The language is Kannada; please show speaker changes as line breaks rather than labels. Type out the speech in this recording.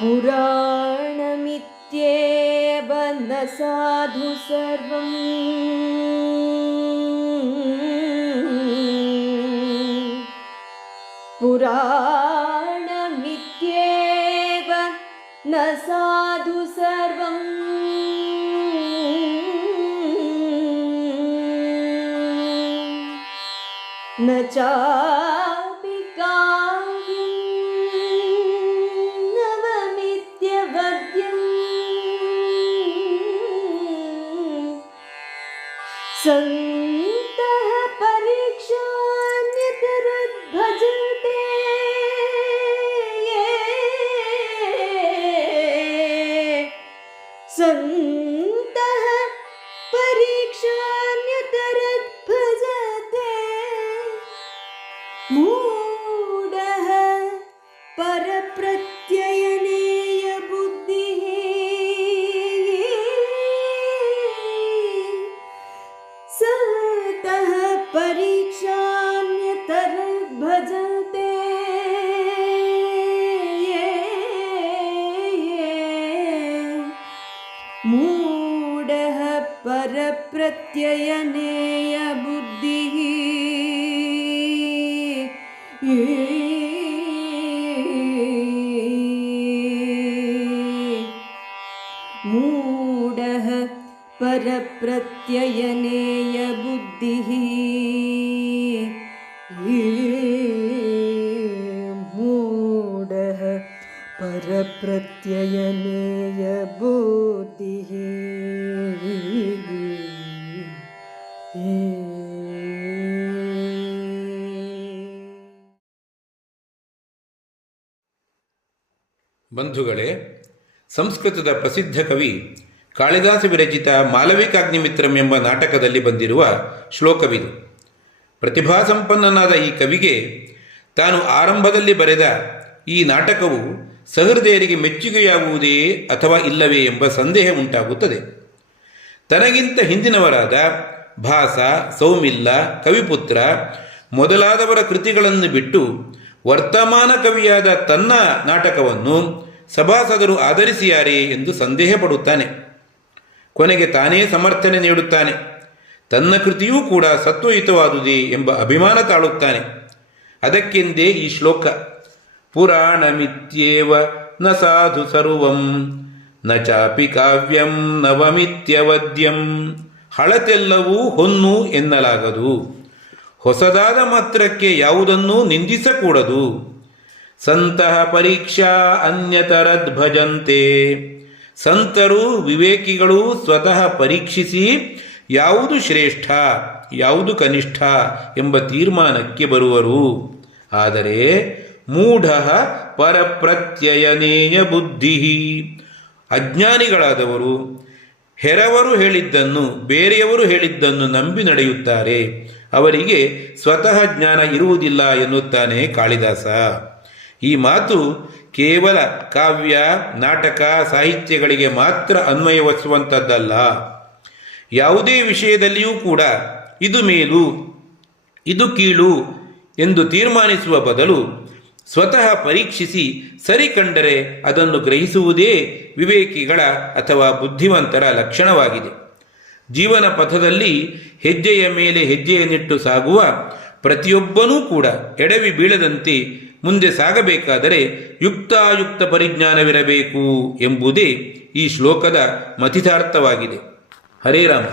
पुराणमित्येव न साधु सर्वम्। पुराणमित्येव न साधु सर्वम्। न चापि सन्तः भजते। सन्तः मूढः परप्रत्ययनेय बुद्धिः मूढः परप्रत्ययनेय बुद्धिः मूढः परप्रत्ययनेय बुद्धिः
ಬಂಧುಗಳೇ, ಸಂಸ್ಕೃತದ ಪ್ರಸಿದ್ಧ ಕವಿ ಕಾಳಿದಾಸ ವಿರಚಿತ ಮಾಲವಿಕಾಗ್ನಿಮಿತ್ರಂ ಎಂಬ ನಾಟಕದಲ್ಲಿ ಬಂದಿರುವ ಶ್ಲೋಕವಿದು. ಪ್ರತಿಭಾಸಂಪನ್ನನಾದ ಈ ಕವಿಗೆ ತಾನು ಆರಂಭದಲ್ಲಿ ಬರೆದ ಈ ನಾಟಕವು ಸಹೃದಯರಿಗೆ ಮೆಚ್ಚುಗೆಯಾಗುವುದೇ ಅಥವಾ ಇಲ್ಲವೇ ಎಂಬ ಸಂದೇಹ ಉಂಟಾಗುತ್ತದೆ. ತನಗಿಂತ ಹಿಂದಿನವರಾದ ಭಾಸ, ಸೌಮಿಲ್ಲ, ಕವಿಪುತ್ರ ಮೊದಲಾದವರ ಕೃತಿಗಳನ್ನು ಬಿಟ್ಟು ವರ್ತಮಾನ ಕವಿಯಾದ ತನ್ನ ನಾಟಕವನ್ನು ಸಭಾಸದರು ಆಧರಿಸಿಯಾರೇ ಎಂದು ಸಂದೇಹ ಪಡುತ್ತಾನೆ ಕೊನೆಗೆ ತಾನೇ ಸಮರ್ಥನೆ ನೀಡುತ್ತಾನೆ. ತನ್ನ ಕೃತಿಯೂ ಕೂಡ ಸತ್ವಯುತವಾದುದೇ ಎಂಬ ಅಭಿಮಾನ ತಾಳುತ್ತಾನೆ. ಅದಕ್ಕೆಂದೇ ಈ ಶ್ಲೋಕ, ಪುರಾಣಮಿತ್ಯೇವ ನ ಸಾಧು ಸರ್ವಂ, ನ ಚಾಪಿ ಕಾವ್ಯಂ ನವಮಿತ್ಯವದ್ಯಂ, ಹಳತೆಲ್ಲವೂ ಹೊನ್ನು ಎನ್ನಲಾಗದು. ಹೊಸದಾದ ಮಾತ್ರಕ್ಕೆ ಯಾವುದನ್ನೂ ನಿಂದಿಸಕೂಡದು. ಸಂತಹ ಪರೀಕ್ಷಾ ಅನ್ಯತರದ್ ಭಜಂತೆ. ಸಂತರು ವಿವೇಕಿಗಳು ಸ್ವತಃ ಪರೀಕ್ಷಿಸಿ ಯಾವುದು ಶ್ರೇಷ್ಠ, ಯಾವುದು ಕನಿಷ್ಠ ಎಂಬ ತೀರ್ಮಾನಕ್ಕೆ ಬರುವರು. ಆದರೆ ಮೂಢ ಪರಪ್ರತ್ಯಯನೇಯ ಬುದ್ಧಿ ಅಜ್ಞಾನಿಗಳಾದವರು ಹೆರವರು ಹೇಳಿದ್ದನ್ನು, ಬೇರೆಯವರು ಹೇಳಿದ್ದನ್ನು ನಂಬಿ ನಡೆಯುತ್ತಾರೆ. ಅವರಿಗೆ ಸ್ವತಃ ಜ್ಞಾನ ಇರುವುದಿಲ್ಲ ಎನ್ನುತ್ತಾನೆ ಕಾಳಿದಾಸ. ಈ ಮಾತು ಕೇವಲ ಕಾವ್ಯ, ನಾಟಕ, ಸಾಹಿತ್ಯಗಳಿಗೆ ಮಾತ್ರ ಅನ್ವಯವಿಸುವಂಥದ್ದಲ್ಲ ಯಾವುದೇ ವಿಷಯದಲ್ಲಿಯೂ ಕೂಡ ಇದು ಮೇಲು, ಇದು ಕೀಳು ಎಂದು ತೀರ್ಮಾನಿಸುವ ಬದಲು ಸ್ವತಃ ಪರೀಕ್ಷಿಸಿ ಸರಿ ಕಂಡರೆ ಅದನ್ನು ಗ್ರಹಿಸುವುದೇ ವಿವೇಕಿಗಳ ಅಥವಾ ಬುದ್ಧಿವಂತರ ಲಕ್ಷಣವಾಗಿದೆ. ಜೀವನ ಪಥದಲ್ಲಿ ಹೆಜ್ಜೆಯ ಮೇಲೆ ಹೆಜ್ಜೆಯನ್ನಿಟ್ಟು ಸಾಗುವ ಪ್ರತಿಯೊಬ್ಬನೂ ಕೂಡ ಎಡವಿ ಬೀಳದಂತೆ ಮುಂದೆ ಸಾಗಬೇಕಾದರೆ ಯುಕ್ತಾಯುಕ್ತ ಪರಿಜ್ಞಾನವಿರಬೇಕು ಎಂಬುದೇ ಈ ಶ್ಲೋಕದ ಮಥಿತಾರ್ಥವಾಗಿದೆ ಹರೇ ರಾಮ.